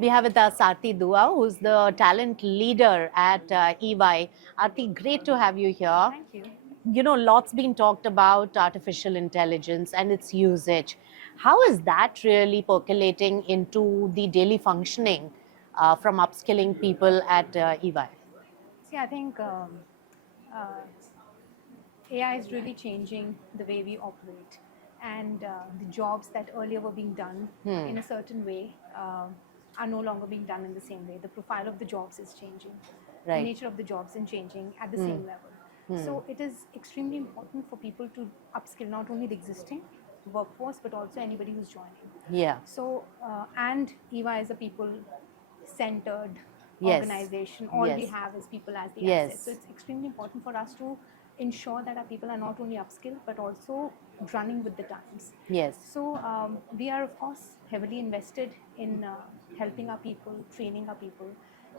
We have with us Aarti Dua, who's the talent leader at EY. Aarti, great to have you here. Thank you. You know, lots been talked about artificial intelligence and its usage. How is that really percolating into the daily functioning from upskilling people at EY? See, I think uh, AI is really changing the way we operate, and the jobs that earlier were being done in a certain way are no longer being done in the same way. The profile of the jobs is changing, the Right. nature of the jobs is changing at the same level. So it is extremely important for people to upskill not only the existing workforce but also anybody who's joining. Yeah. So and EY is a people-centered Yes. organization. All we Yes. have is people as the Yes. asset. So it's extremely important for us to ensure that our people are not only upskilled but also running with the times. Yes. So we are of course heavily invested in helping our people, training our people.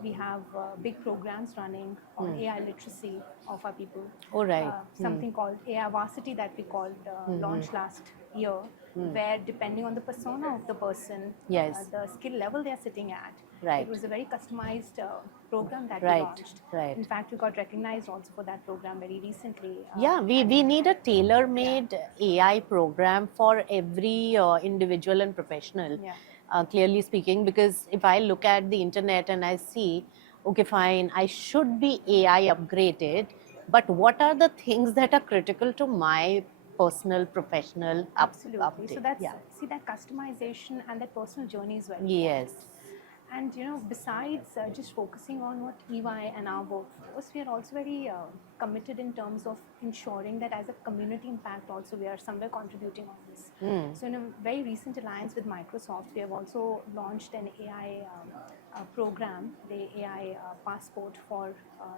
We have big programs running on AI literacy of our people. All right. Something called AI Varsity that we called launched last year, where depending on the persona of the person, Yes. the skill level they're sitting at, Right. it was a very customized program that Right, we launched. right. In fact, we got recognized also for that program very recently. Yeah, we need a tailor-made AI program for every individual and professional, Yeah. clearly speaking, because if I look at the internet and I see, okay, fine, I should be AI upgraded, but what are the things that are critical to my personal, professional Absolutely. So update? that's Yeah. see that customization and that personal journey is very Yes. important. And you know, besides just focusing on what EY and our workforce, we are also very committed in terms of ensuring that as a community impact, also we are somewhere contributing on this. So in a very recent alliance with Microsoft, we have also launched an AI program, the AI passport for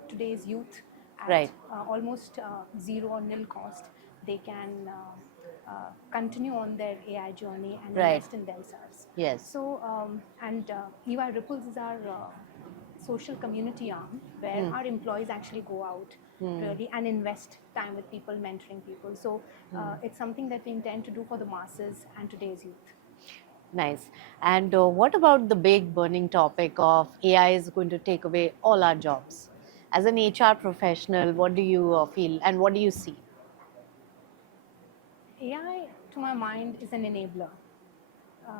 today's youth at Right. almost zero or nil cost. They can continue on their AI journey and Right. invest in themselves. Yes. So, and EY Ripples is our social community arm where our employees actually go out really and invest time with people, mentoring people. So it's something that we intend to do for the masses and today's youth. Nice. And what about the big burning topic of AI is going to take away all our jobs? As an HR professional, what do you feel and what do you see? AI, to my mind, is an enabler. Uh,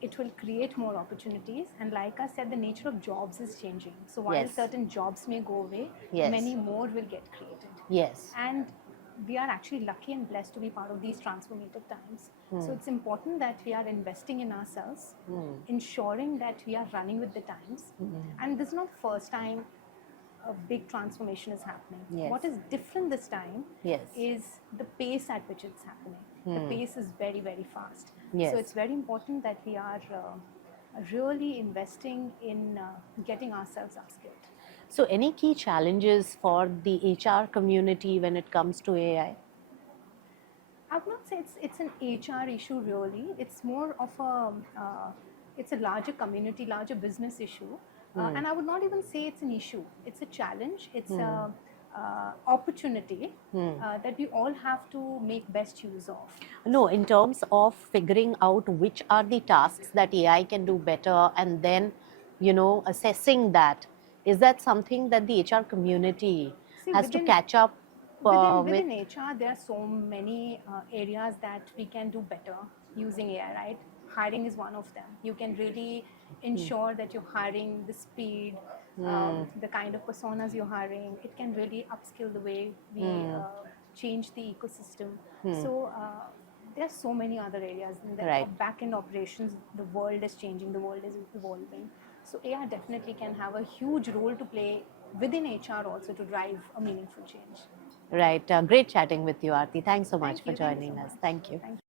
it will create more opportunities, and like I said, the nature of jobs is changing. So while Yes. certain jobs may go away, Yes. many more will get created. Yes. And we are actually lucky and blessed to be part of these transformative times. So it's important that we are investing in ourselves, ensuring that we are running with the times. And this is not the first time a big transformation is happening. Yes. What is different this time Yes. is the pace at which it's happening. The pace is very, very fast. Yes. So it's very important that we are really investing in getting ourselves upskilled. So, any key challenges for the HR community when it comes to AI? I would not say it's an HR issue really. It's more of a it's a larger community, larger business issue, and I would not even say it's an issue. It's a challenge. It's a opportunity that we all have to make best use of. No, in terms of figuring out which are the tasks that AI can do better and then, assessing that, is that something that the HR community See, has to catch up with? within HR, there are so many areas that we can do better using AI. Right, hiring is one of them. You can really ensure that you're hiring the speed, the kind of personas you're hiring. It can really upskill the way we change the ecosystem. So. There are so many other areas in the Right. back-end operations. The world is changing. The world is evolving. So AI definitely can have a huge role to play within HR also to drive a meaningful change. Right. Great chatting with you, Aarti. Thanks so much Thank for you. Thank you joining so us. much. Thank you. Thank you.